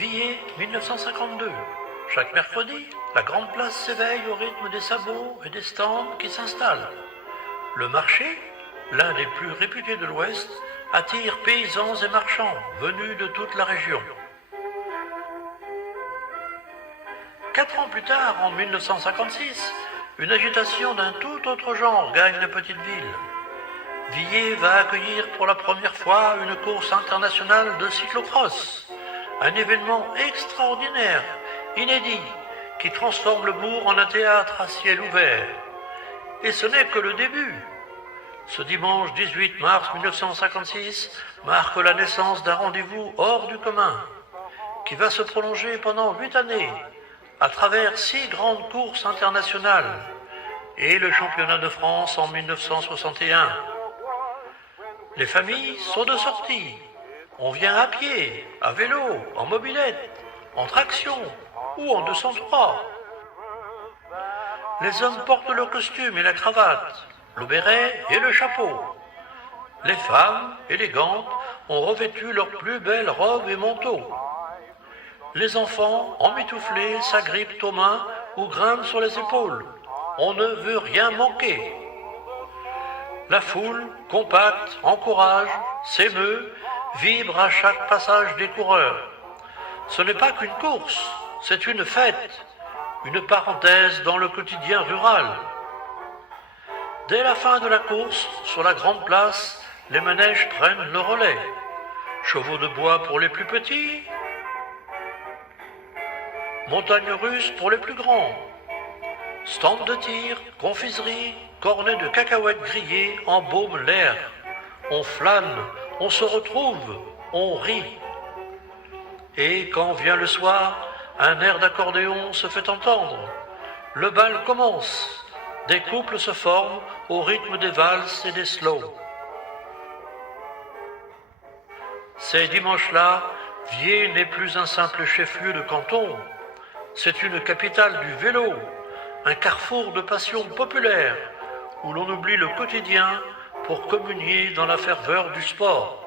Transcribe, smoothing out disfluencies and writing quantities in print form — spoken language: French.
Villiers, 1952. Chaque mercredi, la grande place s'éveille au rythme des sabots et des stands qui s'installent. Le marché, l'un des plus réputés de l'Ouest, attire paysans et marchands venus de toute la région. 4 ans plus tard, en 1956, une agitation d'un tout autre genre gagne la petite ville. Villiers va accueillir pour la première fois une course internationale de cyclocross, un événement extraordinaire, inédit, qui transforme le bourg en un théâtre à ciel ouvert. Et ce n'est que le début. Ce dimanche 18 mars 1956 marque la naissance d'un rendez-vous hors du commun, qui va se prolonger pendant 8 années, à travers 6 grandes courses internationales, et le championnat de France en 1961. Les familles sont de sortie. On vient à pied, à vélo, en mobilette, en traction ou en 203. Les hommes portent le costume et la cravate, le béret et le chapeau. Les femmes, élégantes, ont revêtu leurs plus belles robes et manteaux. Les enfants, emmitouflés, s'agrippent aux mains ou grimpent sur les épaules. On ne veut rien manquer. La foule, compacte, encourage, s'émeut, vibre à chaque passage des coureurs. Ce n'est pas qu'une course, c'est une fête, une parenthèse dans le quotidien rural. Dès la fin de la course, sur la grande place, les manèges prennent le relais. Chevaux de bois pour les plus petits, montagnes russes pour les plus grands. Stand de tir, confiserie, cornets de cacahuètes grillées embaument l'air. On flâne, on se retrouve, on rit. Et quand vient le soir, un air d'accordéon se fait entendre. Le bal commence. Des couples se forment au rythme des valses et des slows. Ces dimanches-là, Villiers n'est plus un simple chef-lieu de canton. C'est une capitale du vélo, un carrefour de passion populaire, où l'on oublie le quotidien pour communier dans la ferveur du sport.